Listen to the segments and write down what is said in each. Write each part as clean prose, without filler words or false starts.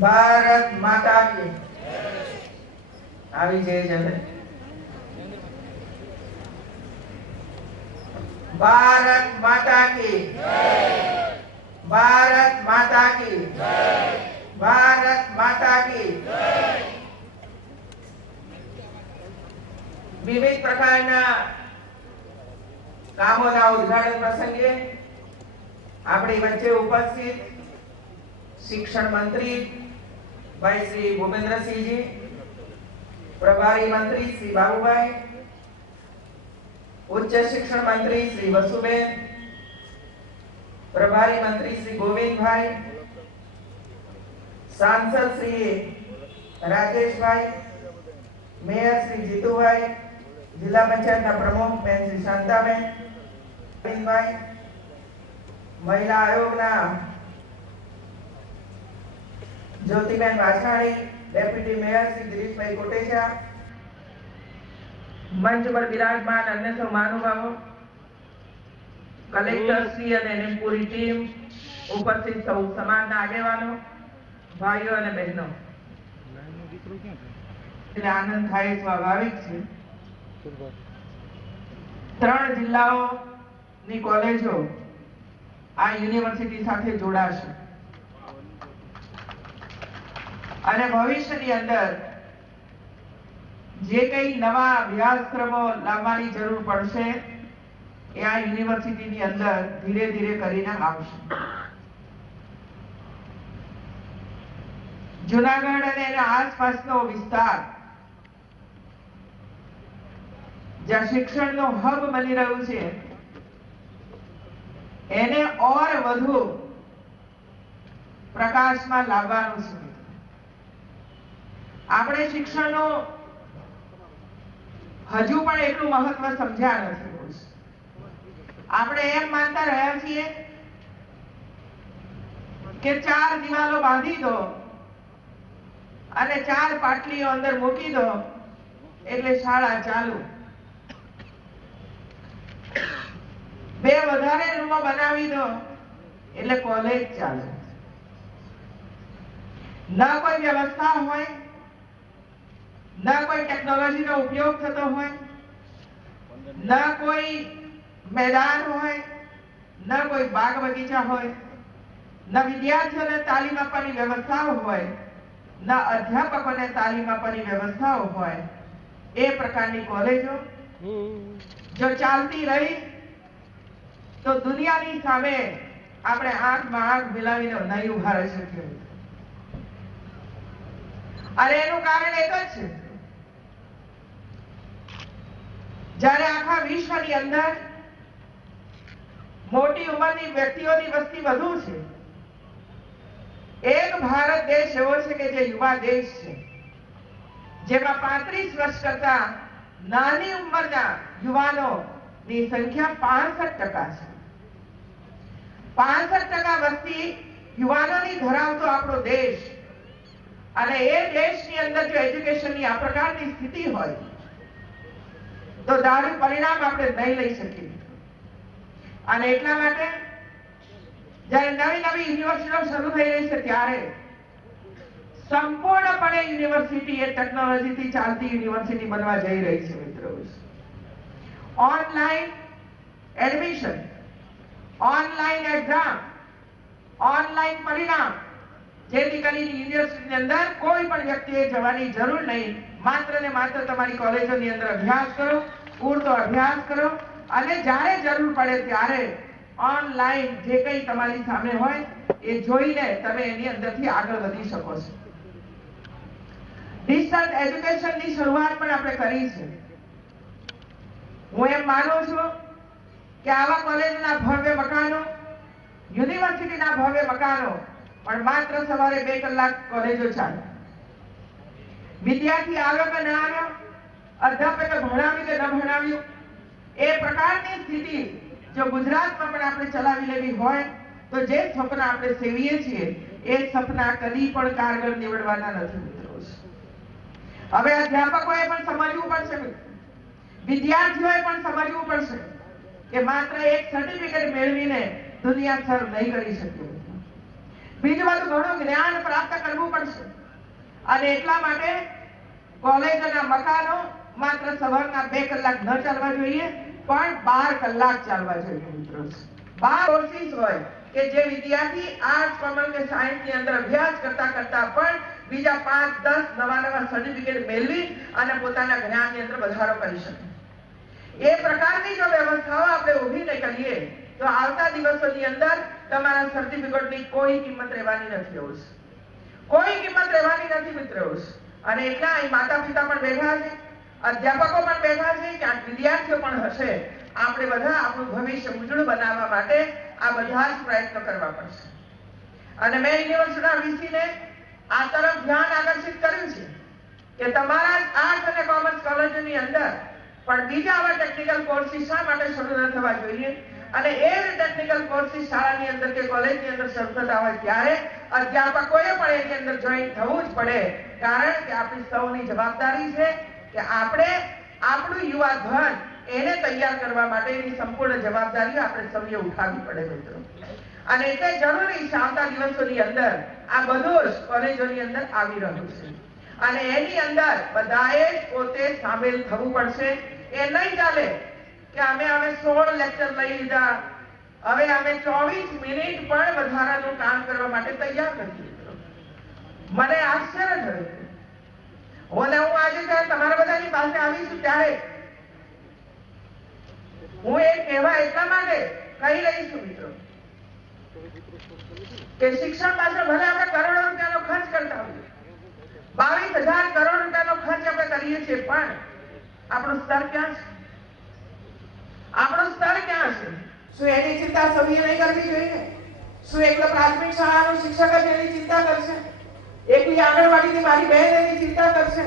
भारत माता की આવી જય જય भारत माता की भारत माता की भारत माता की विविध प्रकारना कामोना उद्घाटन प्रसंगे આપણી વચ્ચે ઉપસ્થિત शिक्षण मंत्री भाई श्री भूपेन्द्र सिंह जी, प्रभारी मंत्री श्री बाबूभाई, उच्च शिक्षण मंत्री श्री वसुबेन, प्रभारी मंत्री श्री गोविंद भाई, सांसद श्री राजेश भाई, मेयर श्री जीतू भाई, जिला पंचायत प्रमुख बेन श्री शांताबेन भाई, महिला आयोग ज्योतिबेन वाछाणी, डेप्यूटी मेयर श्री गिरीश भाई कोटेचा, मंच पर विराजमान अन्य सब महानुभावों, कलेक्टर श्री અને એની પૂરી ટીમ, ઉપસ્થિત સૌ સમાજના આગેવાનો, ભાઈઓ અને બહેનો, આનંદ થાય સ્વાભાવિક છે। 3 જિલ્લાઓની કોલેજો આ યુનિવર્સિટી સાથે જોડાશે અને ભવિષ્યની અંદર જે કઈ નવા અભ્યાસક્રમો લાવવાની જરૂર પડશે એ આ યુનિવર્સિટીની અંદર ધીરે ધીરે કરીને આવશે। જૂનાગઢ અને એના આસપાસનો વિસ્તાર જ્યાં શિક્ષણનો હબ બની રહ્યું છે એને ઓર વધુ પ્રકાશમાં લાવવાનું છે। આપણે શિક્ષણનો હજુ પણ એટલું મહત્વ સમજ્યા નથી। આપણે એમ માનતા રહ્યા છીએ કે 4 દિવાલો બાંધી દો અને 4 પાટલીઓ અંદર મૂકી દો એટલે શાળા ચાલુ। 2 વધારે રૂમો બનાવી દો એટલે કોલેજ ચાલુ। ના કોઈ વ્યવસ્થા હોય, न कोई टेक्नोलॉजी का उपयोग थतो होय, न कोई मैदान होय, न कोई बाग बगीचा होय, न विद्यार्थीओने तालीम आपवानी व्यवस्थाओ होय, न अध्यापकोने तालीम आपवानी व्यवस्थाओ होय। ए प्रकारनी कॉलेजो जो चालती रही तो दुनियानी सामे આપણે આંખમાં આંખ મિલાવીને નહીં ઉભા રહી શકીએ। અને એનું કારણ એક જ છે, જ્યારે આખા વિશ્વની અંદર મોટી ઉંમરની વ્યક્તિઓની વસ્તી વધુ છે, એક ભારત દેશ એવો છે કે જે યુવા દેશ છે, જેમાં 35 વર્ષ કરતા નાની ઉંમરના યુવાનોની સંખ્યા 65% છે। 65% વસ્તી યુવાનોની ધરાવતો આપણો દેશ અને એ દેશની અંદર જો એજ્યુકેશનની આ પ્રકારની સ્થિતિ હોય તો દારૂ પરિણામ આપણે નહીં લઈ શકીએ। અને એટલા માટે જ્યારે નવી નવી યુનિવર્સિટીઓ શરૂ થઈ રહી છે ત્યારે સંપૂર્ણપણે યુનિવર્સિટી એ ટેકનોલોજીથી ચાલતી યુનિવર્સિટી બનવા જઈ રહી છે। મિત્રો, online admission, online exam, online પરિણામ, જેથી કરીને યુનિવર્સિટીની અંદર કોઈ પણ વ્યક્તિએ જવાની જરૂર નહીં। માત્ર ને માત્ર તમારી કોલેજોની અંદર અભ્યાસ કરો, પૂરતો અભ્યાસ કરો અને જ્યારે જરૂર પડે ત્યારે ઓનલાઈન જે કંઈ તમારી સામે હોય એ જોઈને તમે એની અંદરથી આગળ વધી શકો છો। ડિસ્ટન્સ એજ્યુકેશનની શરૂઆત પણ આપણે કરી છે। હું એમ માનું છું કે આવા કોલેજના ભવ્ય મકાનો, યુનિવર્સિટીના ભવ્ય મકાનો પણ માત્ર સવારે 2 કલાક કોલેજો ચાલે, વિદ્યાર્થી આવ્યો કે ન આવ્યો, અધ્યાપકે ભણાવ્યું કે ન ભણાવ્યું, એ પ્રકારની સ્થિતિ જો ગુજરાતમાં પણ આપણે ચલાવી લેવી હોય તો જે સપના આપણે સેવીએ છીએ એ સપના કદી પણ કારગર નીવડવાના નથી। મિત્રો, હવે અધ્યાપકોએ પણ સમજવું પડશે, વિદ્યાર્થીઓએ પણ સમજવું પડશે કે માત્ર એક સર્ટિફિકેટ મેળવીને દુનિયા સર્વ નહીં કરી શકે। બીજું બધું ઘણું જ્ઞાન પ્રાપ્ત કરવું પડશે. અને એટલા માટે કોલેજના મકાનો માત્ર સવારના 2 કલાક ન ચાલવા જોઈએ, પણ 12 કલાક ચાલવા જોઈએ મિત્રો. 12 કોર્સિસ હોય કે જે વિદ્યાર્થી આર્ટ્સ, કોમર્સ કે સાયન્સ ની અંદર અભ્યાસ કરતા કરતા પણ બીજા 5-10 નવા સર્ટિફિકેટ મેળવી અને પોતાના જ્ઞાનની અંદર વધારો કરી શકે. એ પ્રકારની જો વ્યવસ્થાઓ આપણે ઊભી ન કરીએ તો આવતા દિવસોની અંદર તમારા સર્ટિફિકેટની કોઈ કિંમત રહેવાની નથી. કોઈ કિંમત રહેવાની નથી મિત્રો. અને એટલા અહીં માતા પિતા પણ બેઠા છે, અધ્યાપકો પણ બેઠા છે, ક્યાંક વિદ્યાર્થીઓ પણ હશે. આપણે બધા આપણું ભવિષ્ય ઉજળું બનાવવા માટે આ બધા જ પ્રયત્નો કરવા પડશે. અને મેં યુનિવર્સિટીના વીસીને આ તરફ ધ્યાન આકર્ષિત કર્યું છે કે તમારા આર્ટ્સ અને કોમર્સ કોલેજોની અંદર પણ બીજા આવા ટેકનિકલ કોર્સિસ શા માટે શરૂ ન થવા જોઈએ. અને એ ટેકનિકલ કોર્સિસ શાળાની અંદર કે કોલેજની અંદર શરૂ થતા હોય ત્યારે અધ્યાપકોએ પણ એની અંદર જોઈન થવું જ પડે. કારણ કે આપણી સૌની જવાબદારી છે કે આપણે આપણું યુવા ધન એને તૈયાર કરવા માટેની સંપૂર્ણ જવાબદારી આપણે સૌએ ઉઠાવવી પડે મિત્રો. અને એટલે જરૂરી છે આવતા દિવસોની અંદર આ બધું જ કોલેજોની અંદર આવી રહ્યું છે. અને એની અંદર બધાએ પોતે સામેલ થવું પડશે. એ નહીં ચાલે કે અમે 16 લેક્ચર લઈ લીધા, હવે અમે 24 મિનિટ પણ વધારાનું કામ કરવા માટે તૈયાર નથી. મને આશ્ચર્ય થયું. હું આજે જ્યારે તમારા બધાની પાસે આવીશું ત્યારે હું એ કહેવા એટલા માટે કહી રહી છું મિત્રો કે શિક્ષણ પાછળ ભલે આપણે કરોડો રૂપિયાનો ખર્ચ કરતા હોઈએ, 22,000 કરોડ રૂપિયાનો ખર્ચ આપણે કરીએ છીએ, પણ આપણું સ્તર ક્યાં છે? આપણું સ્તર ક્યાં છે? શું એની ચિંતા સૌએ નહીં કરવી જોઈએ? શું એકલો પ્રાથમિક શાળાનો શિક્ષક જ એની ચિંતા કરશે? એકલી આંગણવાડીની મારી બહેન એની ચિંતા કરશે?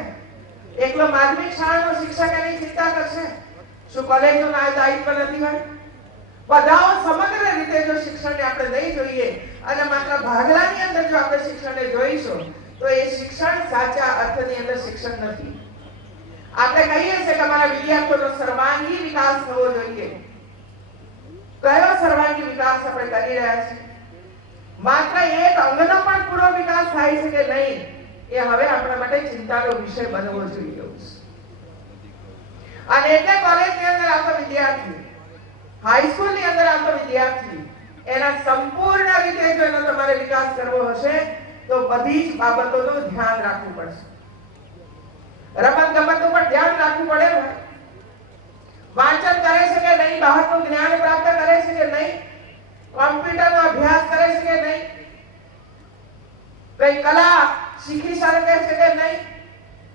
એકલો માધ્યમિક શાળાનો શિક્ષક એની ચિંતા કરશે? શું કોલેજનું આ દાયિત્વ નથી હોય? બધાઓ સમગ્ર રીતે જો શિક્ષણને આપણે નહીં જોઈએ અને માત્ર ભાગલાની અંદર જો આપણે શિક્ષણને જોઈશું તો એ શિક્ષણ સાચા અર્થની અંદર શિક્ષણ નથી. આપણે કહીએ છીએ કે અમારા વિદ્યાર્થીઓનો સર્વાંગી વિકાસ થવો જોઈએ. કયો સર્વાંગી વિકાસ આપણે કરી રહ્યા છીએ? માત્ર એક અંગનો પણ પૂરો વિકાસ થાય છે કે નહીં એ હવે આપણા માટે ચિંતાનો વિષય બનવો જોઈએ. અને એટલે કોલેજની અંદર આવતો વિદ્યાર્થી, હાઈસ્કૂલ ની અંદર આવતો વિદ્યાર્થી એના સંપૂર્ણ રીતે જો એનો તમારે વિકાસ કરવો હશે તો બધી જ બાબતોનું ધ્યાન રાખવું પડશે. રમત ગમતનું પણ ધ્યાન રાખવું પડે. વાંચન કરે છે કે નહીં, બહારનું જ્ઞાન પ્રાપ્ત કરે છે કે નહીં, કોમ્પ્યુટરનો અભ્યાસ કરે છે કે નહીં, કઈ કલા શીખી શકે છે કે નહીં,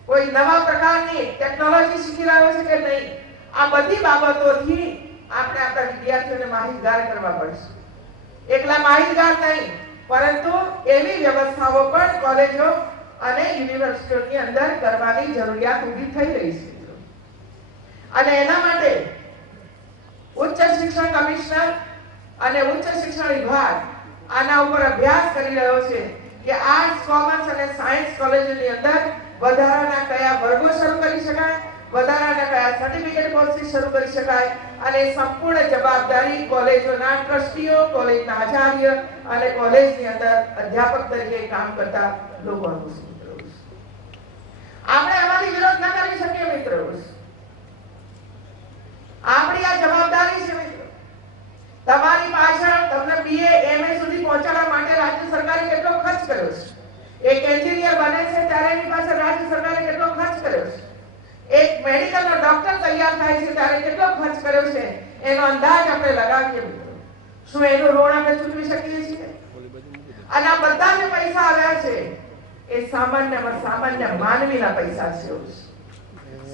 કોઈ નવા પ્રકારની ટેકનોલોજી શીખી રહ્યો છે કે નહીં, આ બધી બાબતોથી આપણે આપણા વિદ્યાર્થીઓને માહિતગાર કરવા પડશે. એકલા માહિતગાર નહીં પરંતુ એવી વ્યવસ્થાઓ પણ કોલેજો અને યુનિવર્સિટીઓની અંદર કરવાની જરૂરિયાત ઊભી થઈ રહી છે. અને એના માટે ઉચ્ચ શિક્ષણ કમિશનર અને ઉચ્ચ શિક્ષણ વિભાગ આના ઉપર અભ્યાસ કરી રહ્યો છે કે આર્ટ્સ, કોમર્સ અને સાયન્સ કોલેજોની અંદર વધારાના કયા વર્ગો શરૂ કરી શકાય, વધારાના કયા સર્ટિફિકેટ કોર્સિસ શરૂ કરી શકાય. અને સંપૂર્ણ જવાબદારી કોલેજોના ટ્રસ્ટીઓ, કોલેજના આચાર્ય અને કોલેજની અંદર અધ્યાપક તરીકે કામ કરતા લોકોનું છે. આપણે આમાંથી વિરોધ ન કરી શકીએ મિત્રો. આપણી આ જવાબદારી છે મિત્રો. તમારી પાછળ તમને BA, MA સુધી પહોંચાડવા માટે રાજ્ય સરકારે કેટલો ખર્ચ કર્યો છે? એક એન્જિનિયર બને છે ત્યારે એની પાછળ રાજ્ય સરકારે કેટલો ખર્ચ કર્યો છે? એક મેડિકલનો ડોક્ટર તૈયાર થાય છે ત્યારે કેટલો ખર્ચ કર્યો છે એનો અંદાજ આપણે લગાવીએ મિત્રો. શું એનું ઋણ આપણે ચૂકવી શકીએ છીએ? અને આ બધા જે પૈસા આવ્યા છે એ સામાન્ય માનવીના પૈસા છે.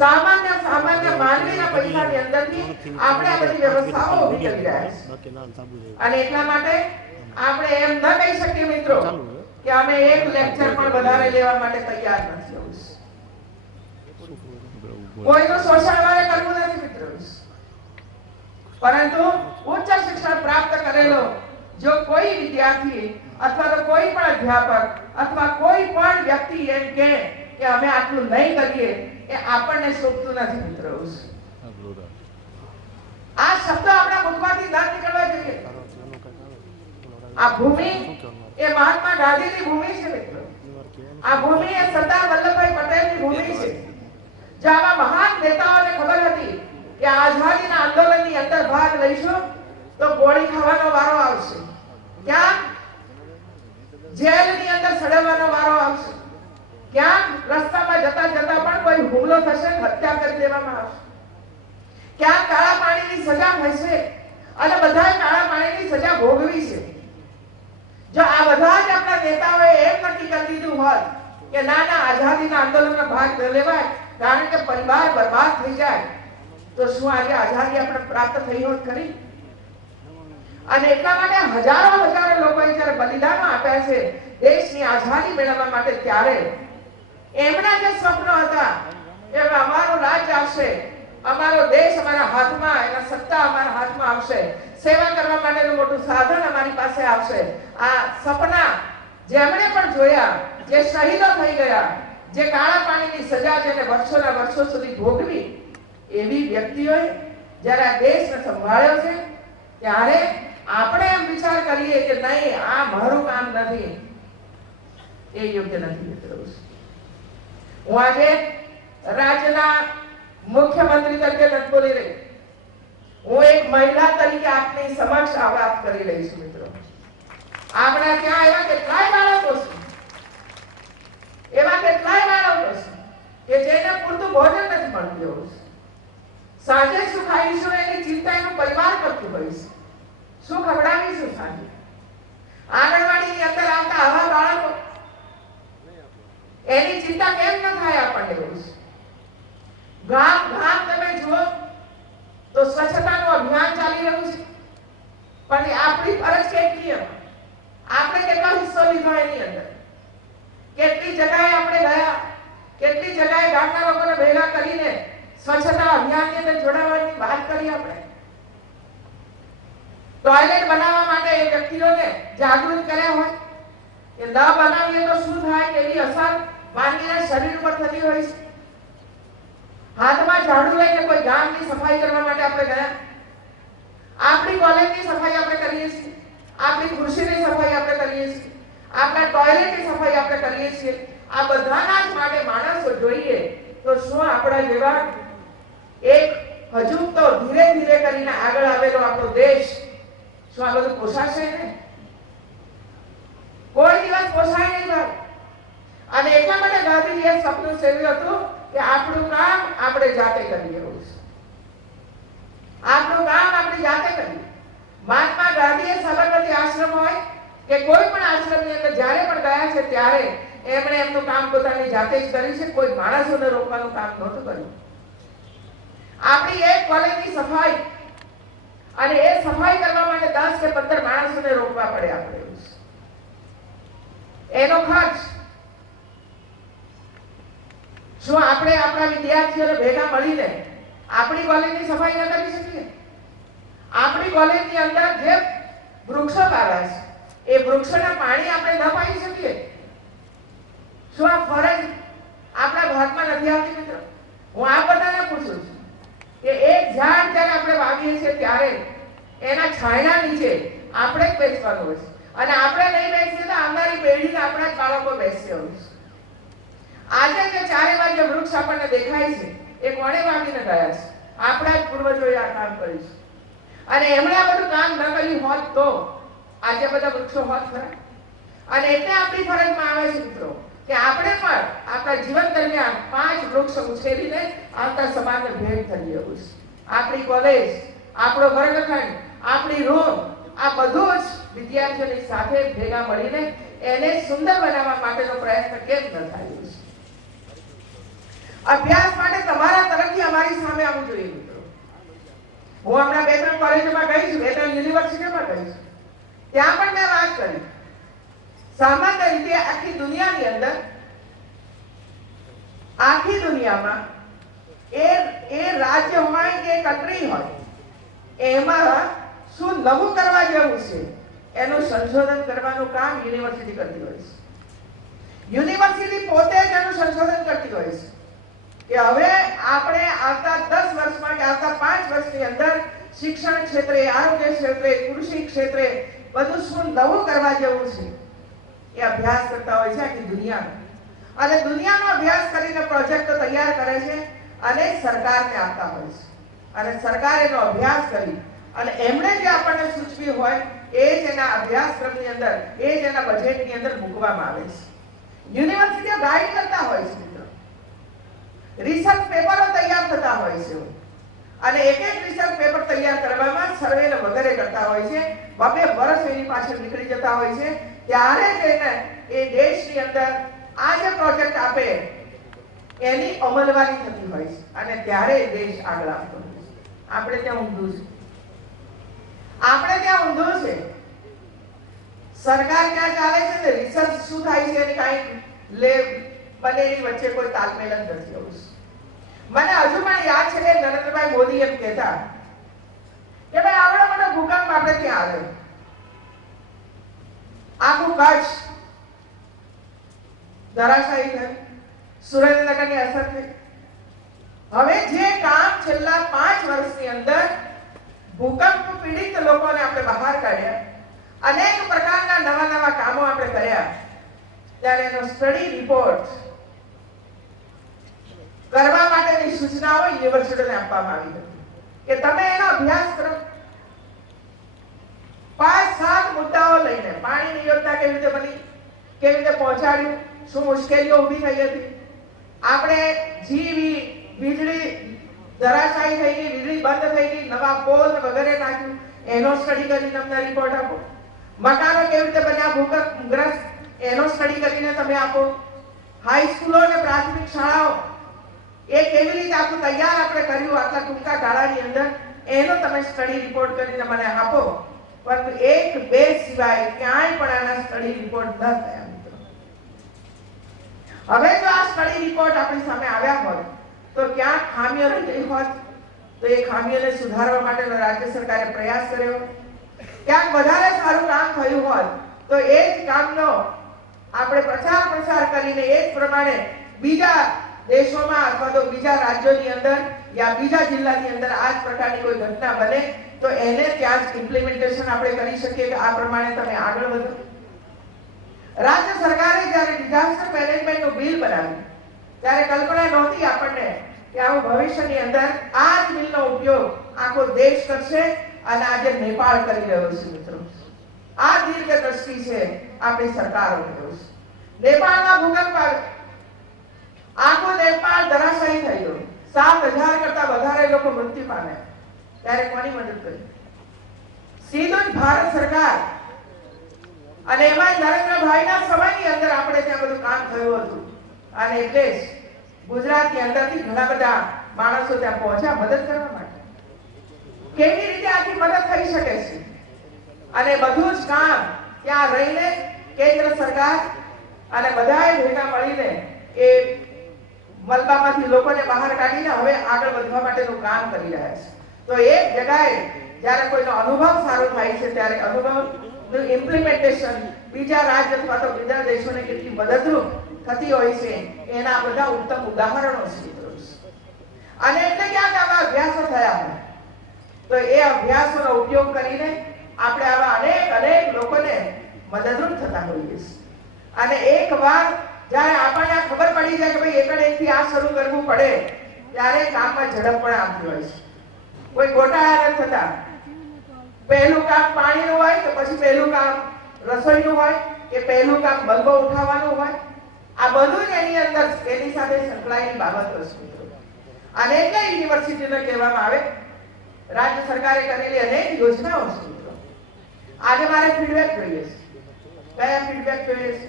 સામાન્ય માનવીના પૈસાની અંદરથી આપણે આ બધી વ્યવસ્થાઓ ઊભી કરી રહ્યા છીએ. અને એટલા માટે આપણે એમ ન કહી શકીએ મિત્રો કે અમે એક લેક્ચર પણ વધારે લેવા માટે તૈયાર નથી. કોઈનું શોષણ મારે કરવું નથી મિત્રો. પરંતુ ઉચ્ચ શિક્ષણ પ્રાપ્ત કરેલો જો કોઈ વિદ્યાર્થી અથવા તો કોઈ પણ અધ્યાપક અથવા કોઈ પણ વ્યક્તિ એમ કહે કે અમે આટલું નહીં કરીએ એ આપણને શોભતું નથી મિત્રો. આ શબ્દ આપણા મુખમાંથી ન નીકળવા જોઈએ. આ ભૂમિ એ મહાત્મા ગાંધીની ભૂમિ છે મિત્રો। આ ભૂમિ એ સરદાર વલ્લભભાઈ પટેલની ભૂમિ છે। જો આવા મહાન નેતાઓને ખબર હતી કે આઝાદીના આંદોલનની અંદર ભાગ લઈશું તો ગોળી ખાવાનો વારો આવશે, ક્યાંક જેલની અંદર સડવાનો વારો આવશે, ક્યાંક રસ્તામાં જતા જતા પણ કોઈ હુમલો થશે, હત્યા કરી દેવામાં આવશે, ક્યાંક કાળા પાણીની સજા થશે અને બધાએ કાળા પાણીની સજા ભોગવી છે। જો આ બધા જ આપણા નેતાઓએ એમ નક્કી કરી દીધું હોત કે ના ના આઝાદીના આંદોલનમાં ભાગ ન લેવાય કારણ કે પરિવાર બરબાદ થઈ જાય, તો શું આજે આઝાદી આપણે પ્રાપ્ત થઈ હોત ખરી? અને એટલા માટે હજારો લોકોએ જ્યારે બલિદાનો આપ્યા છે દેશની આઝાદી મેળવવા માટે, ત્યારે એમના જે સ્વપ્નો હતા કે અમારું રાજ્ય આવશે, અમારો દેશ અમારા હાથમાં, એના સત્તા અમારા હાથમાં આવશે, સેવા કરવા માટેનું મોટું સાધન અમારી પાસે આવશે, આ સપના જેમણે પણ જોયા, જે શહીદો થઈ ગયા, જે કાળા પાણીની સજા જેને વર્ષોના વર્ષો સુધી ભોગવી, એવી વ્યક્તિઓએ જ્યારે આ દેશને સંભાળ્યો છે, ત્યારે આપણે એમ વિચાર કરીએ કે નહીં આ મારું કામ નથી, એ યોગ્ય નથી મિત્રો। હું આજે રાજ્યના મુખ્યમંત્રી તરીકે નથી બોલી રહી, હું એક મહિલા તરીકે આપની સમક્ષ આ વાત કરી રહી છું મિત્રો। આપણા ત્યાં એવા કેટલાય બાળકો છે, એવા કેટલાય બાળકો છે કે જેને પૂરતું ભોજન નથી મળતું, સાંજે શું ખાઈશું એની ચિંતા એનો પરિવાર કરતું હોય છે, શું ખવડાવીશું સાંજે, આંગણવાડીની અંદર આવતા આવા બાળકો એની ચિંતા કેમ ન થાય આપણને હોય છે। ગામ તમે જુઓ તો સ્વચ્છતાનું અભિયાન ચાલી રહ્યું છે, પણ આપણી ફરજ કેટલી, આપણે કેટલો હિસ્સો લીધો એની અંદર, કેટલી જગ્યાએ આપણે ગયા, કેટલી જગ્યાએ ગામના લોકોને ભેગા કરીને સ્વચ્છતા અભિયાનની અંદર જોડાવાની વાત કરી, આપણે ટોયલેટ બનાવવા માટે એ વ્યક્તિઓને જાગૃત કર્યા હોય કે ન બનાવીએ તો શું થાય, કેવી અસર માનવીના શરીર ઉપર થતી હોય છે। હાથમાં ઝાડુ લઈને કોઈ ગામની સફાઈ કરવા માટે આપણે ગયા, આપણી કોલેજની સફાઈ આપણે કરીએ છીએ, આપણી ખુરશીની સફાઈ આપણે કરીએ છીએ, આપણા ટોયલેટની સફાઈ આપણે કરીએ છીએ। આ બધાના જ માટે માણસો જોઈએ, તો શું આપણા જેવા એક હજુ તો ધીરે ધીરે કરીને આગળ આવેલો આપણો દેશ, શું આ બધું પોસાશે ને? કોઈ દિવસ પોસાય નહીં ભાઈ। અને એટલા માટે ગાંધીજીએ સપનું સેવ્યું હતું કે આપણું કામ આપણે જાતે કરીએ, આપણું કામ આપણે જાતે કરીએ। મહાત્મા ગાંધીએ સાબરમતી આશ્રમ હોય કે કોઈ પણ આશ્રમની અંદર જ્યારે પણ ગયા છે ત્યારે એમણે એમનું કામ પોતાની જાતે જ કર્યું છે, કોઈ માણસોને રોકવાનું કામ નહોતું કર્યું। આપણી એક કોલેજની સફાઈ, અને એ સફાઈ કરવા માટે 10 કે 15 માણસોને રોકવા પડે આપણે, એનો ખર્ચ શું આપણે આપણા વિદ્યાર્થીઓને ભેગા મળીને આપણી કોલેજની સફાઈ ન કરી શકીએ? આપણી કોલેજની અંદર જે વૃક્ષો વાવ્યા છે એ વૃક્ષોના પાણી આપણે ન પાઈ શકીએ? શું આ ફરજ આપણા હાથમાં નથી આવતી મિત્રો? હું આ બધાને પૂછું છું કે એક ઝાડ જ્યારે આપણે વાવીએ છીએ ત્યારે એના છાંયડા નીચે આપણે જ બેસવાનું હોય છે, અને આપણે નહીં બેસીએ તો આવનારી પેઢીને આપણા જ બાળકો બેસશે હોય છે। આજે જે ચારે બાજુ વૃક્ષ આપણને દેખાય છે એ કોણે વાવીને ગયા છે? આપણા જ પૂર્વજોએ આ કામ કર્યું છે, અને એમણે આ બધું કામ ન કર્યું હોત તો આજે બધા વૃક્ષો હોત ખરા? અને એટલે આપણી ફરજમાં આવે છે મિત્રો કે આપણે પણ આપણા જીવન દરમિયાન 5 વૃક્ષ ઉછેરીને આવતા સમાજને ભેટ કરીએ છીએ। આપણી કોલેજ, આપણો વર્ગખંડ, આપણી રૂમ, આ બધું જ વિદ્યાર્થીઓની સાથે ભેગા મળીને એને સુંદર બનાવવા માટેનો પ્રયત્ન કેમ ન થાય? અભ્યાસ માટે તમારા તરફથી અમારી સામે આવવું જોઈએ મિત્રો। હું હમણાં 2-3 કોલેજોમાં ગઈ છું, 2-3 યુનિવર્સિટીમાં ગઈ છું, ત્યાં પણ મેં વાત કરી। સામાન્ય રીતે આખી દુનિયાની અંદર, આખી દુનિયામાં એ રાજ્ય હોય કે કન્ટ્રી હોય એમાં શું નવું કરવા જેવું છે એનું સંશોધન કરવાનું કામ યુનિવર્સિટી કરતી હોય છે। યુનિવર્સિટી પોતે જ એનું સંશોધન કરતી હોય છે કે હવે આપણે આવતા 10 વર્ષમાં કે આવતા 5 વર્ષની અંદર શિક્ષણ ક્ષેત્રે, આરોગ્ય ક્ષેત્રે, કૃષિ ક્ષેત્રે બધું શું નવું કરવા જેવું છે એ અભ્યાસ કરતા હોય છે આખી દુનિયાનો, અને દુનિયાનો અભ્યાસ કરીને પ્રોજેક્ટો તૈયાર કરે છે અને સરકારને આપતા હોય છે, અને સરકાર એનો અભ્યાસ કરી અને એમણે જે આપણને સૂચવ્યું હોય એ જ એના અભ્યાસક્રમની અંદર, એ જ એના બજેટની અંદર મૂકવામાં આવે છે. યુનિવર્સિટીઓ ગાઈડ કરતા હોય છે મિત્રો, રિસર્ચ પેપરો તૈયાર થતા હોય છે, અને એક એક રિસર્ચ પેપર તૈયાર કરવામાં સર્વે વગેરે કરતા હોય છે. 2 વર્ષ એની પાછળ નીકળી જતા હોય છે. ત્યારે જઈને એ દેશની અંદર આ જે પ્રોજેક્ટ આપે એની અમલવારી થતી હોય છે, અને ત્યારે દેશ આગળ આવતો હોય છે. આપણે ત્યાં ઊંધું છે, સરકાર ક્યાં ચાલે છે ને રિસર્ચ શું થાય છે એની કાંઈ બંનેની વચ્ચે કોઈ તાલમેલ જ નથી હોતું. મને હજુ પણ યાદ છે કે નરેન્દ્રભાઈ મોદી એમ કહેતા કે ભાઈ આવડો મોટો ભૂકંપ આપણે ત્યાં આવ્યો, આખું કચ્છ ધરાશાયી થયું, સુરેન્દ્રનગરની અસર થઈ. હવે જે કામ છેલ્લા 5 વર્ષની અંદર ભૂકંપ પીડિત લોકોને આપણે બહાર કાઢ્યા, અનેક પ્રકારના નવા કામો આપણે કર્યા, ત્યારે એનો સ્ટડી રિપોર્ટ કરવા માટેની સૂચનાઓ યુનિવર્સિટીઓને આપવામાં આવી હતી કે તમે એનો અભ્યાસ કરો. 5-7 મુદ્દાઓ લઈને પાણીની યોજના કેવી રીતે બની, કેવી રીતે પહોંચાડ્યું, શું મુશ્કેલીઓ ઊભી થઈ હતી, આપણે જીવી વીજળી ધરાશાયી થઈ ગઈ, વીજળી બંધ થઈ ગઈ, નવા પોલ વગેરે નાખ્યું, એનો સ્ટડી કરીને તમને રિપોર્ટ આપો. મકાનો કેવી રીતે બન્યા ભૂકંપગ્રસ્ત, એનો સ્ટડી કરીને તમે આપો. હાઈસ્કૂલો અને પ્રાથમિક શાળાઓ એ કેવી રીતે આખું તૈયાર આપણે કર્યું આટલા ટૂંકા ગાળાની અંદર, એનો તમે સ્ટડી રિપોર્ટ કરીને મને આપો. પરંતુ 1-2 સિવાય ક્યાંય પણ આના સ્ટડી રિપોર્ટ ન થયા મિત્રો. હવે જો આ સ્ટડી રિપોર્ટ આપણી સામે આવ્યા હોત તો ક્યાંક ખામીઓ રહી ગઈ હોત, તો એ ખામીઓને સુધારવા માટેનો રાજ્ય સરકારે પ્રયાસ કર્યો. ક્યાંક વધારે સારું કામ થયું હોત તો એ જ કામનો આપણે પ્રચાર કરીને એ જ પ્રમાણે બીજા દેશોમાં અથવા તો બીજા રાજ્યોની અંદર યા બીજા જિલ્લાની અંદર આ જ પ્રકારની કોઈ ઘટના બને તો એને ત્યાં જ ઇમ્પ્લિમેન્ટેશન આપણે કરી શકીએ કે આ પ્રમાણે તમે આગળ વધો. રાજ્ય સરકારે જ્યારે ડિઝાસ્ટર મેનેજમેન્ટનું બિલ બનાવ્યું ત્યારે કલ્પના નહોતી આપણને કે આવું ભવિષ્યની અંદર આ જ બિલનો ઉપયોગ આખો દેશ કરશે, અને આજે નેપાળ કરી રહ્યો છે મિત્રો. આ દીર્ઘ દ્રષ્ટિ છે આપણી સરકારોની. નેપાળમાં ભૂકંપ આવ્યો, આખો નેપાળ ધરાશાયી થઈ ગયો, 7,000 કરતા વધારે લોકો મૃત્યુ પામ્યા. ત્યારે કોની મદદ કરી? સીધું જ ભારત સરકાર, અને એમાં નરેન્દ્રભાઈના સમયની અંદર આપણે ત્યાં બધું કામ થયું હતું, અને એટલે જ ગુજરાતની અંદરથી ઘણા બધા માણસો ત્યાં પહોંચ્યા મદદ કરવા માટે. કેવી રીતે આથી મદદ થઈ શકે છે, અને બધું જ કામ ત્યાં રહીને કેન્દ્ર સરકાર અને બધાએ ભેગા મળીને એ મલબામાંથી લોકોને બહાર કાઢીને હવે આગળ વધવા માટેનું કામ કરી રહ્યા છે. તો એક જગ્યાએ જ્યારે કોઈનો અનુભવ સારો થાય છે ત્યારે અનુભવનું ઇમ્પ્લિમેન્ટેશન બીજા રાજ્ય અથવા તો બીજા દેશોને કેટલી મદદરૂપ થતી હોય છે એના બધા ઉત્તમ ઉદાહરણો છે. અને એટલે ક્યાંક આવા અભ્યાસો થયા હોય તો એ અભ્યાસોનો ઉપયોગ કરીને આપણે આવા અનેક લોકોને મદદરૂપ થતા હોઈએ છીએ. અને એકવાર જ્યારે આપણને ખબર પડી જાય કે ભાઈ એકડેથી આ શરૂ કરવું પડે ત્યારે કામમાં ઝડપ પણ આવતી હોય છે. કોઈ ગોટાળા ન થતા, પહેલું કામ પાણીનું હોય તો પછી પહેલું કામ રસોઈનું હોય કે પહેલું કામ બલ્બો ઉઠાવવાનું હોય, આ બધું જ એની અંદર એની સાથે સંકળાયેલી બાબતો છે. અને એટલે યુનિવર્સિટીને કહેવામાં આવે રાજ્ય સરકારે કરેલી અનેક યોજનાઓ છે. આજે મારે ફીડબેક જોઈએ છે. કયા ફીડબેક જોઈએ છે?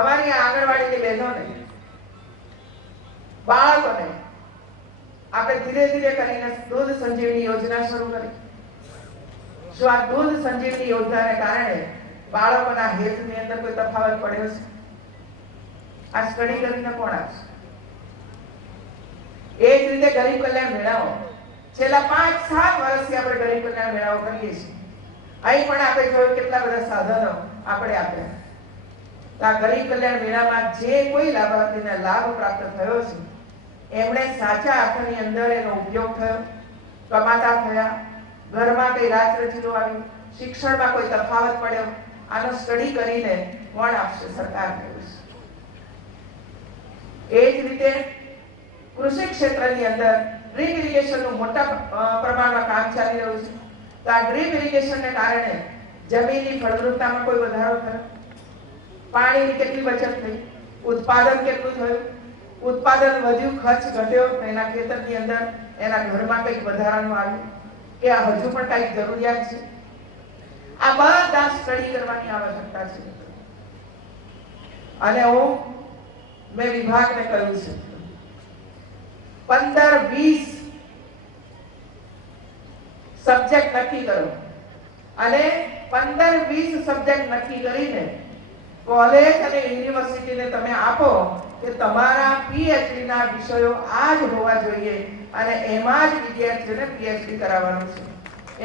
અમારી આંગણવાડીની બહેનોને, બાળકોને આપણે ધીરે ધીરે કરીને દૂધ સંજીવની યોજના શરૂ કરી. શું આ દૂધ સંજીવની યોજનાને કારણે બાળકોના હેલ્થની અંદર કોઈ તફાવત પડ્યો છે? આ સ્ટડી કરીને કોણ આપશે? એ જ રીતે ગરીબ કલ્યાણ મેળાઓ છેલ્લા 5-7 વર્ષથી આપણે ગરીબ કલ્યાણ મેળાઓ કરીએ છીએ. અહીં પણ આપણે જોયું કેટલા બધા સાધનો આપણે આપ્યા. આ ગરીબ કલ્યાણ મેળામાં જે કોઈ લાભાર્થીને લાભ પ્રાપ્ત થયો છે એમણે સાચા અર્થની અંદર એનો ઉપયોગ થયો, કમાતા થયા, ઘરમાં કઈ રાત રચીલું આવ્યું, શિક્ષણમાં કોઈ તફાવત પડ્યો, આનો સ્ટડી કરીને વણ આપશે સરકારને। એ જ રીતે કૃષિ ક્ષેત્રની અંદર ડ્રીપ ઇરિગેશનનું મોટા પ્રમાણમાં કામ ચાલી રહ્યું છે। તો આ ડ્રીપ ઇરિગેશનને કારણે જમીનની ફળદ્રુપતામાં કોઈ વધારો થયો, પાણીની કેટલી બચત થઈ, ઉત્પાદન કેટલું થયું, ઉત્પાદન વધ્યું, ખર્ચ ઘટ્યો, એના ખેતરની અંદર એના ઘરમાં કંઈક વધારાનું આવ્યું કે આ હજુ પણ કંઈક જરૂરિયાત છે। આ બધા સ્ટડી કરવાની આવશ્યકતા છે। અને મેં વિભાગને કહ્યું છે 15-20 સબ્જેક્ટ નક્કી કરો અને 15-20 સબ્જેક્ટ નક્કી કરીને કોલેજ અને યુનિવર્સિટીને તમે આપો કે તમારા પીએચડી ના વિષયો આ જ હોવા જોઈએ અને એમાં જ વિદ્યાર્થીઓને પીએચડી કરાવવાનું છે।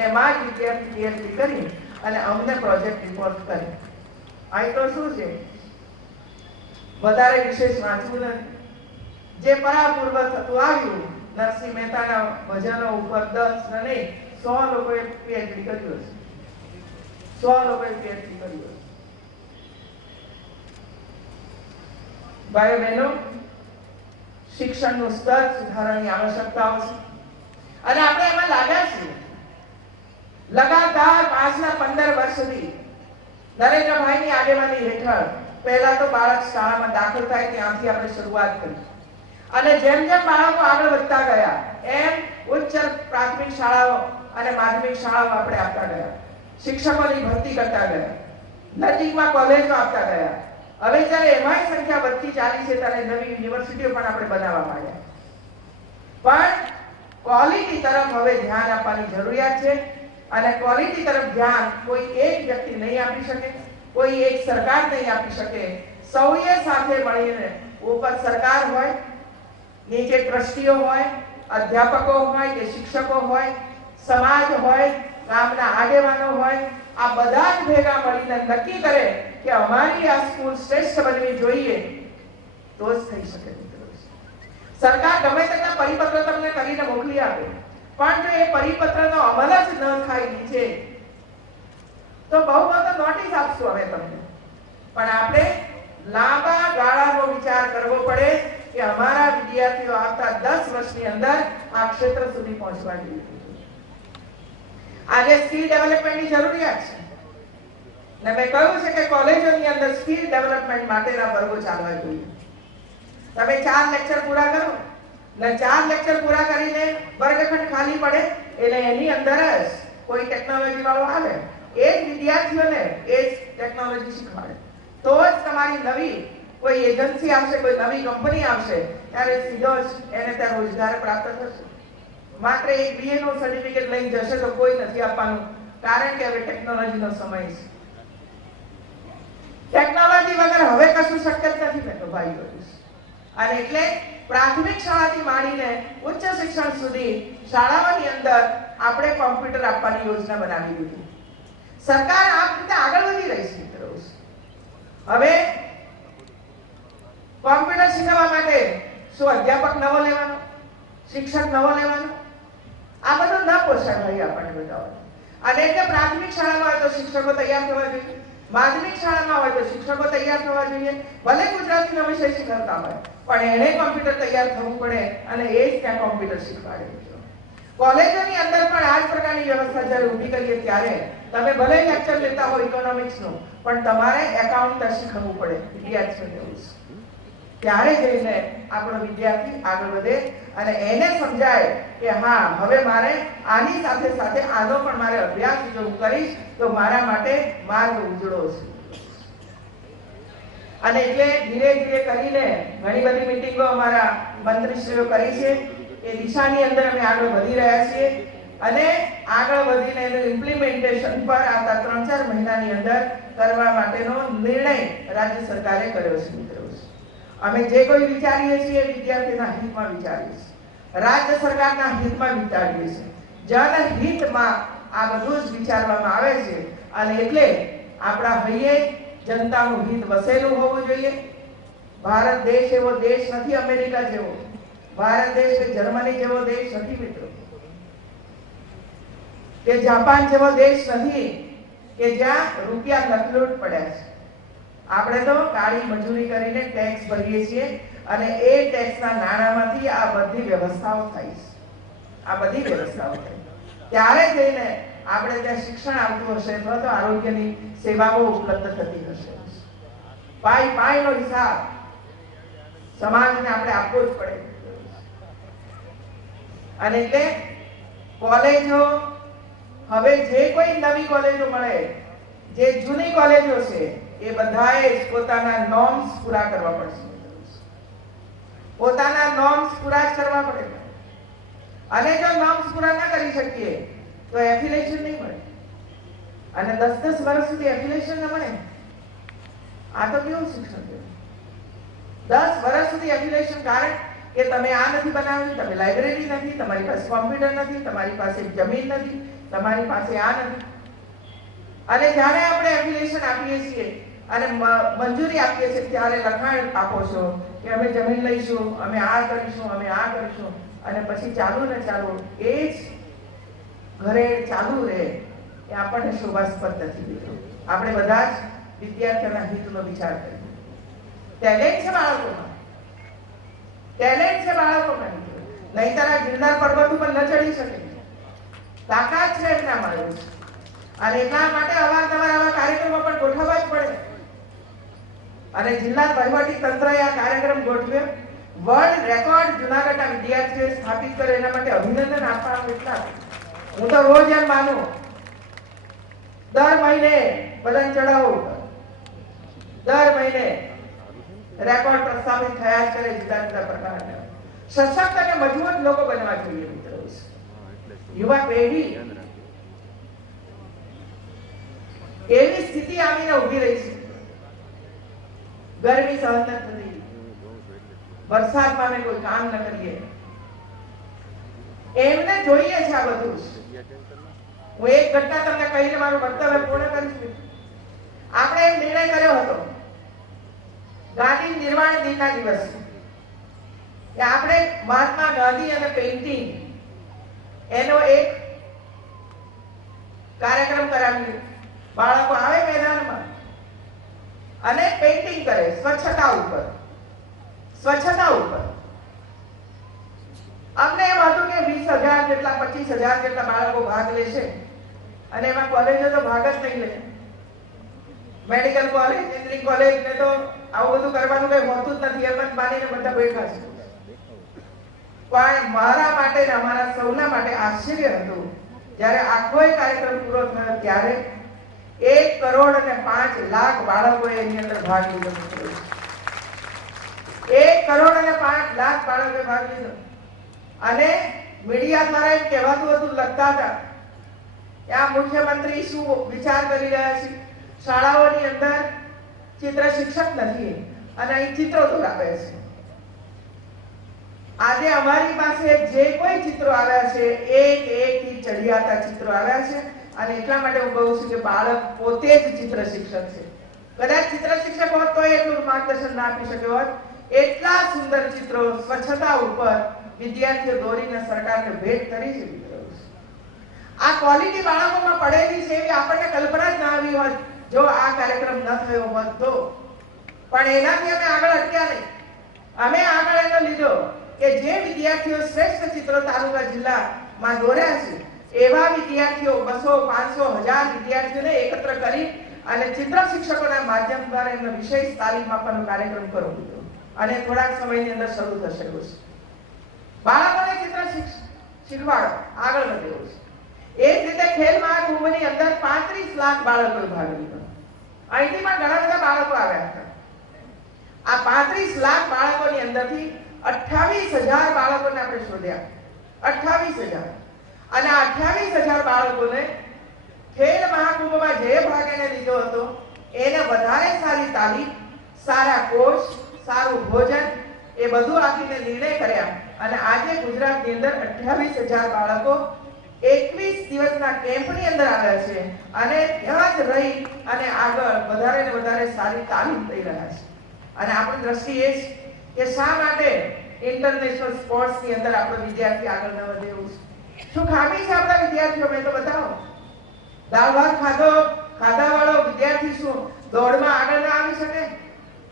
એમાં જ વિદ્યાર્થી પીએચડી કરી અને અમને પ્રોજેક્ટ રિપોર્ટ કરે। અહીં તો શું છે, વધારે વિશેષ વાંચવું નથી, જે પરાપૂર્વ થતું આવ્યું। નરસિંહ મહેતાના ભજનો ઉપર 10 ને નહીં 100 લોકોએ પીએચડી કર્યું હશે, 100 લોકોએ પીએચડી કર્યું હશે। ભાઈઓ બહેનો, શિક્ષણનું સ્તર સુધારવાની આવશ્યકતાઓ છે અને આપણે એમાં લાગ્યા છીએ। લગાતાર પાછલા 15 વર્ષથી નરેન્દ્રભાઈની આગેવાની હેઠળ પહેલા તો બાળક શાળામાં દાખલ થાય ત્યાંથી આપણે શરૂઆત કરી અને જેમ જેમ બાળકો આગળ વધતા ગયા એમ ઉચ્ચ પ્રાથમિક શાળાઓ અને માધ્યમિક શાળાઓ આપણે આપતા ગયા, શિક્ષકોની ભરતી કરતા ગયા, નજીકમાં કોલેજો આપતા ગયા। હવે જ્યારે એમાંય સંખ્યા વધતી ચાલી છે ત્યારે નવી યુનિવર્સિટીઓ પણ આપણે બનાવવા માંડ્યા। પણ ક્વોલિટી તરફ હવે ધ્યાન આપવાની જરૂરિયાત છે અને ક્વોલિટી તરફ ધ્યાન કોઈ એક વ્યક્તિ નહીં આપી શકે, કોઈ એક સરકાર નહીં આપી શકે। સૌએ સાથે મળીને, ઉપર સરકાર હોય, નીચે ટ્રસ્ટીઓ હોય, અધ્યાપકો હોય કે શિક્ષકો હોય, સમાજ હોય, ગામના આગેવાનો હોય, આ બધા જ ભેગા મળીને નક્કી કરે કે અમારી આ સ્કૂલ શ્રેષ્ઠ બનવી જોઈએ તો જ થઈ શકે। સરકાર ગમે તેટલા પરિપત્ર તમને કરીને મોકલી આપે પણ જો એ પરિપત્રનો અમલ જ ન થાય નીચે તો બહુ બધો નોટિસ આપશું અમે તમને, પણ આપણે લાંબા ગાળાનો વિચાર કરવો પડે કે અમારા વિદ્યાર્થીઓ આવતા 10 વર્ષની અંદર આ ક્ષેત્ર સુધી પહોંચવા જોઈએ। આજે સ્કિલ ડેવલપમેન્ટની જરૂરિયાત છે ને મેં કહ્યું છે કે કોલેજોની અંદર સ્કિલ ડેવલપમેન્ટ માટેના વર્ગો ચાલવા જોઈએ। તમે 4 લેક્ચર પૂરા કરો ને 4 લેક્ચર પૂરા કરીને વર્ગખંડ ખાલી પડે એટલે એની અંદર જ કોઈ ટેકનોલોજી વાળો આવે, એ જ વિદ્યાર્થીઓને એ જ ટેકનોલોજી શીખવાડે તો જ તમારી નવી કોઈ એજન્સી આવશે, કોઈ નવી કંપની આવશે ત્યારે સીધો જ એને ત્યાં રોજગાર પ્રાપ્ત થશે। માત્ર એક BA નો સર્ટિફિકેટ લઈને જશે તો કોઈ નથી આપવાનું, કારણ કે હવે ટેકનોલોજીનો સમય છે। ટેકનોલોજી વગર હવે કશું શક્ય જ નથી મેં તો ભાઈઓ। અને એટલે પ્રાથમિક શાળાથી માંડીને ઉચ્ચ શિક્ષણ સુધી શાળાઓની અંદર આપણે કોમ્પ્યુટર આપવાની યોજના બનાવી દીધી। સરકાર આ રીતે આગળ વધી રહી છે મિત્રો। હવે કોમ્પ્યુટર શીખવા માટે શું અધ્યાપક નવો લેવાનો, શિક્ષક નવો લેવાનો? આ બધું ન પોસાય ભાઈ આપણને બધા। અને એટલે પ્રાથમિક શાળામાં હોય તો શિક્ષકો તૈયાર થવા જોઈએ, માધ્યમિક શાળામાં હોય તો શિક્ષકો તૈયાર થવા જોઈએ, ભલે ગુજરાતીનો વિષય શીખવતા હોય પણ એને કોમ્પ્યુટર તૈયાર થવું પડે અને એ જ ત્યાં કોમ્પ્યુટર શીખવાડે। કોલેજોની અંદર પણ આ જ પ્રકારની વ્યવસ્થા જ્યારે ઊભી કરીએ ત્યારે તમે ભલે લેક્ચર લેતા હો ઇકોનોમિક્સનું પણ તમારે એકાઉન્ટ શીખવવું પડે વિદ્યાર્થીઓને। ત્યારે જઈને આપણો વિદ્યાર્થી આગળ વધે અને એને સમજાય કે હા હવે મારે આની સાથે સાથે આનો પણ મારે અભ્યાસ જો હું કરીશ તો મારા માટે માર્ગ ઉજળો છે। અને એટલે ધીરે ધીરે કરીને ઘણી બધી મીટિંગો અમારા મંત્રીશ્રીઓ કરી છે, એ દિશાની અંદર અમે આગળ વધી રહ્યા છીએ અને આગળ વધીને એનું ઇમ્પ્લિમેન્ટેશન પર આવતા 3-4 મહિનાની અંદર કરવા માટેનો નિર્ણય રાજ્ય સરકારે કર્યો છે મિત્રો। અમે જે કોઈ વિચારીએ છીએ વિદ્યાર્થીના હિતમાં વિચારીએ છીએ, રાજ્ય સરકારના હિતમાં વિચારીએ છીએ, જનહિતમાં આ બધું જ વિચારવામાં આવે છે અને એટલે આપણા હૈયે જનતાનું હિત વસેલું હોવું જોઈએ। ભારત દેશ એવો દેશ નથી અમેરિકા જેવો, ભારત દેશ કે જર્મની જેવો દેશ નથી મિત્રો, કે જાપાન જેવો દેશ નથી કે જ્યાં રૂપિયા લખલૂટ પડ્યા છે। આપણે તો કાળી મજૂરી કરીને ટેક્સ ભરીએ છીએ અને એ ટેક્સના નાણાંમાંથી આ બધી વ્યવસ્થાઓ થાય છે। આ બધી વ્યવસ્થાઓ થાય ત્યારે જઈને આપણે ત્યાં શિક્ષણ આવતું હશે અથવા તો આરોગ્યની સેવાઓ ઉપલબ્ધ થતી હશે। પાઈનો હિસાબ સમાજને આપણે આપવો જ પડે। અને એટલે કોલેજો હવે જે કોઈ નવી કોલેજો મળે, જે જૂની કોલેજો છે એ બધાએ પોતાના નોર્મ્સ પૂરા કરવા પડશે। પોતાના નોર્મ્સ પૂરા કરવા પડે અને જો નોર્મ્સ પૂરા ન કરી શકીએ તો એફિલિએશન નહીં મળે અને 10-10 વર્ષ સુધી એફિલિએશન ન મળે। આ તો કેવું શિક્ષણ છે? 10 વર્ષ સુધી એફિલિએશન કારણ કે તમે આ નથી બનાવ્યું, તમે લાઇબ્રેરી નથી, તમારી પાસે કોમ્પ્યુટર નથી, તમારી પાસે જમીન નથી, તમારી પાસે આ નથી। અને જ્યારે આપણે એફિલિએશન આપીએ છીએ અને મંજૂરી આપીએ છીએ ત્યારે લખાણ આપો છો કે અમે જમીન લઈશું, અમે આ કરીશું, અમે આ કરીશું અને પછી ચાલુ ને ચાલુ એ જ ઘરે ચાલુ રહે એ આપણને શોભાસ્પદ નથી। આપણે બધા જ વિદ્યાર્થીઓના હિતનો વિચાર કરીએ। ટેલેન્ટ છે બાળકોમાં, ટેલેન્ટ છે બાળકોમાં, નહીંતર આ ગિરનાર પર્વત ઉપર ન ચડી શકે। તાકાત છે એમનામાં છે અને એટલા માટે અવારનવાર આવા કાર્યક્રમો પણ ગોઠવવા જ પડે અને જિલ્લા વહીવટી તંત્રએ આ કાર્યક્રમ ગોઠવ્યો। વર્લ્ડ રેકોર્ડ જુનાગઢના વિદ્યાર્થીઓએ સ્થાપિત કર્યો એના માટે અભિનંદન આપવા એટલા હું તો રોજ એમ માનું દર મહિને બધાને ચડાવું, દર મહિને રેકોર્ડ પ્રસ્થાપિત થયા જ કરે જુદા જુદા પ્રકારના। સશક્ત અને મજબૂત લોકો બનવા જોઈએ મિત્રો। યુવા પેઢી એવી સ્થિતિ આવીને ઉભી રહી છે, ગરમી સહન નથી, વરસાદમાં અમે કોઈ કામ ન કરીએ, એમને જોઈએ છે આ બધું। હું એક ઘટના તમને કહીને મારું મંતવ્ય પૂર્ણ કરીશ। આપણે એક નિર્ણય કર્યો હતો ગાંધી નિર્વાણ દિનના દિવસે કે આપણે મહાત્મા ગાંધી અને પેઇન્ટિંગ એનો એક કાર્યક્રમ કરાવીએ। બાળકો આવે મેદાનમાં અને પેઇન્ટિંગ કરે સ્વચ્છતા ઉપર। અમને એમ હતું કે 20,000 જેટલા 25,000 જેટલા બાળકો ભાગ લેશે અને એમાં કોલેજો તો ભાગ જ નહીં લે। મેડિકલ કોલેજ, એન્જિનિયરિંગ કોલેજ ને તો આવું બધું કરવાનું કઈ હોતું જ નથી, એમ જ માનીને બધા બેઠા છે। પણ મારા માટે ને અમારા સૌના માટે આશ્ચર્ય હતું જ્યારે આખો કાર્યક્રમ પૂરો થયો ત્યારે 1,05,00,000 બાળકોએ એની અંદર ભાગ લીધો। 1,05,00,000 બાળકોએ ભાગ લીધો અને મીડિયા દ્વારા એમ કહેવાતું હતું, લખતા હતા કે આ મુખ્યમંત્રી શું વિચાર કરી રહ્યા છે, શાળાઓની અંદર ચિત્ર શિક્ષક નથી અને અહીં ચિત્રો દોરાવે છે। આજે અમારી પાસે જે કોઈ ચિત્રો આવ્યા છે એક થી ચડિયાતા ચિત્રો આવ્યા છે અને એટલા માટે હું કહું છું કે બાળક પોતે જ ચિત્ર શિક્ષક છે। કદાચ ચિત્ર શિક્ષક હોત તો એટલું માર્ગદર્શન ના આપી શક્યો હોત। એટલા સુંદર ચિત્રો સ્વચ્છતા ઉપર વિદ્યાર્થીઓ દોરીને સરકારને ભેટ કરી છે। આ ક્વોલિટી બાળકોમાં પડેલી છે એવી આપણને કલ્પના જ ના આવી હોત જો આ કાર્યક્રમ ન થયો હોત તો। પણ એનાથી અમે આગળ અટક્યા નહીં, અમે આગળ એનો લીધો કે જે વિદ્યાર્થીઓ શ્રેષ્ઠ ચિત્રો તાલુકા જિલ્લામાં દોર્યા છે એવા વિદ્યાર્થીઓ 200, 500, 1000 વિદ્યાર્થીઓને એકત્ર કરી અને ચિત્ર શિક્ષકોના માધ્યમ દ્વારા એમને વિશેષ તાલીમ આપવાનો કાર્યક્રમ કરવો અને થોડાક સમયની અંદર શરૂ થશે। બાળકોને ચિત્ર શીખવાડો, આગળ વધે છે। એ જ રીતે ખેલ મહાકુંભની અંદર 35 લાખ બાળકોએ ભાગ લીધો। અહીંથી પણ ઘણા બધા બાળકો આવ્યા હતા। આ 35 લાખ બાળકોની અંદરથી 28,000 બાળકોને આપણે શોધ્યા। 28,000 અને 28,000 બાળકોને ખેલ મહાકુંભમાં જે ભાગ એને લીધો હતો એને વધારે સારી તાલીમ, સારા કોચ, સારું ભોજન એ બધું આપીને નિર્ણય કર્યા અને આજે ગુજરાતની અંદર 28,000 બાળકો 21 દિવસના કેમ્પની અંદર આવ્યા છે અને ત્યાં જ રહી અને આગળ વધારે ને વધારે સારી તાલીમ લઈ રહ્યા છે। અને આપણી દ્રષ્ટિ એ છે કે શા માટે ઇન્ટરનેશનલ સ્પોર્ટ્સની અંદર આપણો વિદ્યાર્થી આગળ ન વધે? શું ખામી છે આપણા વિદ્યાર્થીઓ? મેં તો બતાવો, દાળ ભાત ખાધો, ખાધાવાળો વિદ્યાર્થી શું દોડમાં આગળ ના આવી શકે?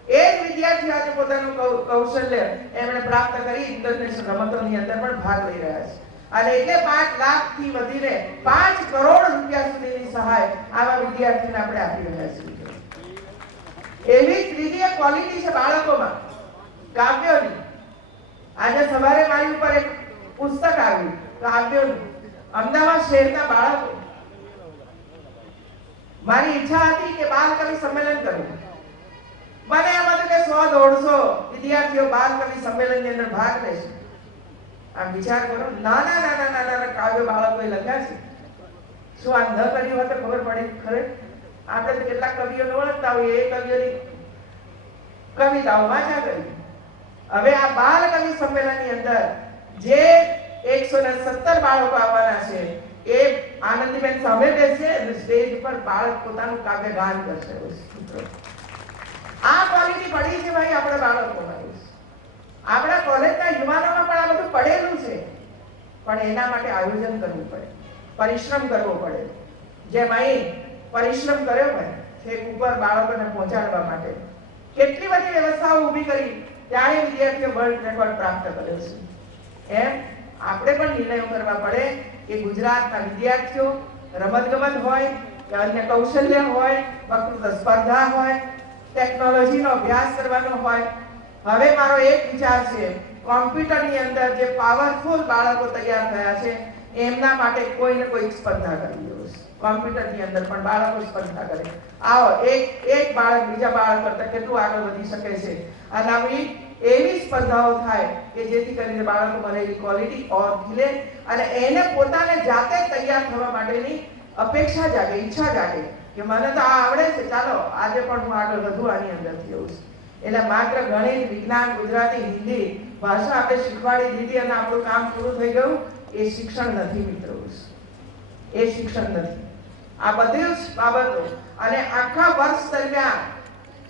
એ જ વિદ્યાર્થી આજે પોતાનું કૌશલ્ય એમણે પ્રાપ્ત કરી ઇન્ટરનેશનલ રમતોની અંદર પણ ભાગ લઈ રહ્યા છે. અને એટલે 5 લાખથી વધીને 5 કરોડ રૂપિયા સુધીની સહાય આવા વિદ્યાર્થીને આપણે આપી રહ્યા છીએ. એવી ત્રીજી ક્વોલિટી છે બાળકોમાં કાવ્યોની. આજે સવારે મારી ઉપર એક પુસ્તક આવ્યું કાવ્યોનું, અમદાવાદ શહેરના બાળકો. મારી ઈચ્છા હતી કે બાલ કવિ સંમેલન કરું. મને એમ હતું કે 100-150 વિદ્યાર્થીઓ બાલ કવિ સંમેલનની અંદર ભાગ લેશે. આમ વિચાર કરો, નાના કાવ્યો બાળકોએ લખ્યા છે. શું આ ન કર્યું હોય તો ખબર પડે ખરે? આપણે તો કેટલાક કવિઓને ઓળખતા હોઈએ, એ કવિઓની કવિતાઓ વાંચા કરી. હવે આ બાલ કવિ સંમેલનની અંદર જે 117 બાળકો આવવાના છે એ આનંદીબેન સામે બેસે અને સ્ટેજ પર બાળક પોતાનું કાવ્ય ગાન કરશે. આ ક્વોલિટી પડી છે ભાઈ આપણા બાળકોમાં. આપણા કોલેજના યુવાનોમાં પણ આ બધું પડેલું છે, પણ એના માટે આયોજન કરવું પડે, પરિશ્રમ કરવો પડે. જેમ અહીં પરિશ્રમ કર્યો હોય છેક ઉપર બાળકોને પહોંચાડવા માટે કેટલી બધી વ્યવસ્થાઓ ઊભી કરી, ત્યારે વિદ્યાર્થીઓ વર્લ્ડ રેકોર્ડ પ્રાપ્ત કર્યો છે. એમ આપણે પણ નિર્ણયો કરવા પડે કે ગુજરાતના વિદ્યાર્થીઓ રમતગમત હોય કે અન્ય કૌશલ્ય હોય, વક્તૃત્વ સ્પર્ધા હોય, ટેકનોલોજીનો અભ્યાસ કરવાનો હોય. હવે મારો એક વિચાર છે, કોમ્પ્યુટરની અંદર જે પાવરફુલ બાળકો તૈયાર થયા છે એમના માટે કોઈને કોઈ સ્પર્ધા કરવી જોઈએ. કોમ્પ્યુટરની અંદર પણ બાળકો સ્પર્ધા કરે. આવો એક બાળક બીજા બાળક કરતા કેટલું આગળ વધી શકે છે. અને આવી એવી સ્પર્ધાઓ થાય કે જેથી કરીને બાળકોમાં રહેલી ક્વોલિટી ઓર ખીલે અને એને પોતાને જાતે તૈયાર થવા માટેની અપેક્ષા જાગે, ઈચ્છા જાગે કે મને તો આ આવડે છે, ચાલો આજે પણ હું આગળ વધુ આની અંદરથી આવું છું. એટલે માત્ર ગણિત, વિજ્ઞાન, ગુજરાતી, હિન્દી ભાષા આપણે શીખવાડી દીધી અને આપણું કામ પૂરું થઈ ગયું, એ શિક્ષણ નથી મિત્રો. એ શિક્ષણ નથી. આ બધી જ બાબતો અને આખા વર્ષ દરમિયાન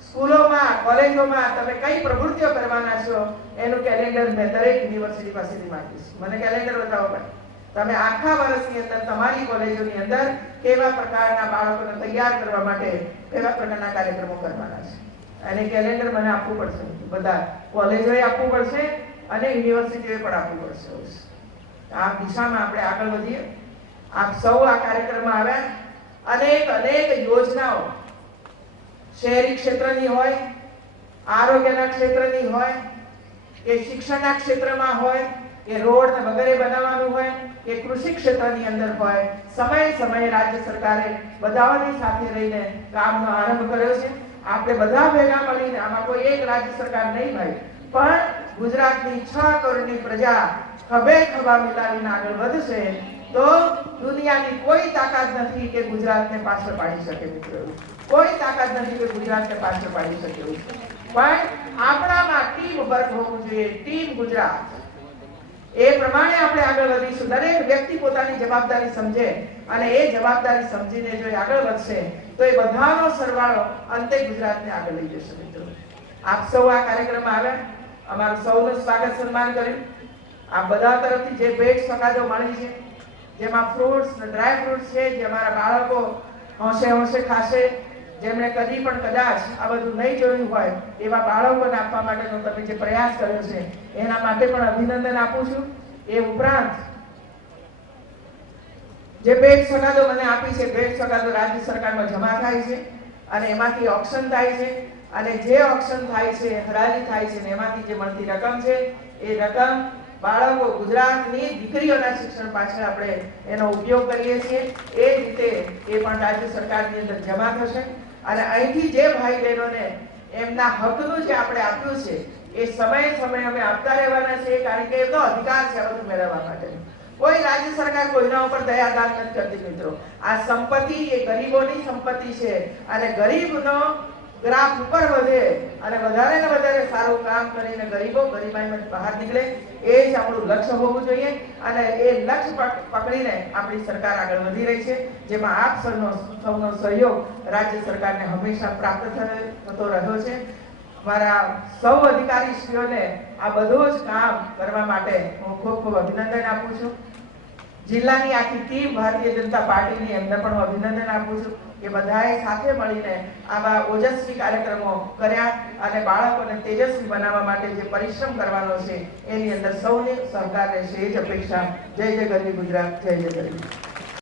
સ્કૂલોમાં, કોલેજોમાં તમે કઈ પ્રવૃત્તિઓ કરવાના છો એનું કેલેન્ડર મેં દરેક યુનિવર્સિટી પાસેથી માંગીશ. મને કેલેન્ડર બતાવો પડે. તમે આખા વર્ષની અંદર તમારી કોલેજોની અંદર કેવા પ્રકારના બાળકોને તૈયાર કરવા માટે કેવા પ્રકારના કાર્યક્રમો કરવાના છે અને કેલેન્ડર મને આપવું પડશે. બધા કોલેજોએ આપવું પડશે અને યુનિવર્સિટીઓએ પણ આપવું પડશે. આ દિશામાં આપણે આગળ વધીએ. આપ સૌ આ કાર્યક્રમમાં આવ્યા. અનેક યોજનાઓ શહેરી ક્ષેત્રની હોય, આરોગ્યના ક્ષેત્રની હોય કે શિક્ષણના ક્ષેત્રમાં હોય કે રોડ ને વગેરે બનાવવાનું હોય કે કૃષિ ક્ષેત્રની અંદર હોય, સમયે રાજ્ય સરકારે બધાની સાથે રહીને કામનો આરંભ કર્યો છે. આપણે બધા ભેગા મળીને, આમાં કોઈ એક રાજ્ય સરકાર નહીં ભાઈ, પણ ગુજરાતની 6 કરોડની પ્રજા ખભે ખભા મિલાવીને આગળ વધશે તો દુનિયાની કોઈ તાકાત નથી કે ગુજરાતને પાછળ પાડી શકે મિત્રો. કોઈ તાકાત નથી કે ગુજરાતને પાછળ પાડી શકે. પણ આપણામાં ટીમ વર્ક હોવું જોઈએ, ટીમ ગુજરાત. એ પ્રમાણે આપણે આગળ વધીશું. દરેક વ્યક્તિ પોતાની જવાબદારી સમજે અને એ જવાબદારી સમજીને જો આગળ વધશે તો એ બધાનો સરવાળો અંતે ગુજરાતને આગળ લઈ જશે મિત્રો. આપ સૌ આ કાર્યક્રમમાં આવ્યા, અમારું સૌનું સ્વાગત સન્માન કર્યું. આ બધા તરફથી જે ભેટ સોગાદો મળી છે, જેમાં ફ્રૂટ્સ ને ડ્રાય ફ્રૂટ્સ છે, જે અમારા બાળકો હોંશે ખાશે, જેમણે કદી પણ કદાચ આ બધું નહીં જોયું હોય એવા બાળકોને આપવા માટેનો તમે જે પ્રયાસ કર્યો છે એના માટે પણ અભિનંદન આપું છું. એ ઉપરાંત જે ભેટ સોગાદો મને આપી છે, ભેટ સોગાદો રાજ્ય સરકારમાં જમા થાય છે અને એમાંથી ઓક્શન થાય છે અને જે ઓક્શન થાય છે, હરાજી થાય છે ને એમાંથી જે મળતી રકમ છે એ રકમ બાળકો, ગુજરાતની દીકરીઓના શિક્ષણ પાછળ આપણે એનો ઉપયોગ કરીએ છીએ. એ રીતે એ પણ રાજ્ય સરકારની અંદર જમા થશે અને અહીંથી જે ભાઈ બહેનોને એમના હકનું જે આપણે આપ્યું છે એ સમયે અમે આપતા રહેવાના છે, કારણ કે એમનો અધિકાર છે આ બધું મેળવવા માટે. કોઈ રાજ્ય સરકાર કોઈના ઉપર દયાદાન નથી કરતી મિત્રો. આ સંપત્તિ એ ગરીબોની સંપત્તિ છે અને ગરીબનો ગ્રાફ ઉપર વધે અને વધારે ને વધારે સારું કામ કરીને ગરીબો ગરીબાઈમાંથી બહાર નીકળે, એ જ આપણું લક્ષ્ય હોવું જોઈએ. અને એ લક્ષ્ય પકડીને આપણી સરકાર આગળ વધી રહી છે, જેમાં આપ સૌનો સહયોગ રાજ્ય સરકારને હંમેશા પ્રાપ્ત થતો રહ્યો છે. મારા સૌ અધિકારીશ્રીઓને આ બધું જ કામ કરવા માટે હું ખૂબ ખૂબ અભિનંદન આપું છું. જિલ્લાની આખી ટીમ ભારતીય જનતા પાર્ટીની એમને પણ હું અભિનંદન આપું છું. કે બધાએ સાથે મળીને આવા ઓજસ્વી કાર્યક્રમો કર્યા અને બાળકોને તેજસ્વી બનાવવા માટે જે પરિશ્રમ કરવાનો છે એની અંદર સૌને સહકાર રહેશે એ જ અપેક્ષા. જય જય ગરવી ગુજરાત, જય જય ગરવી.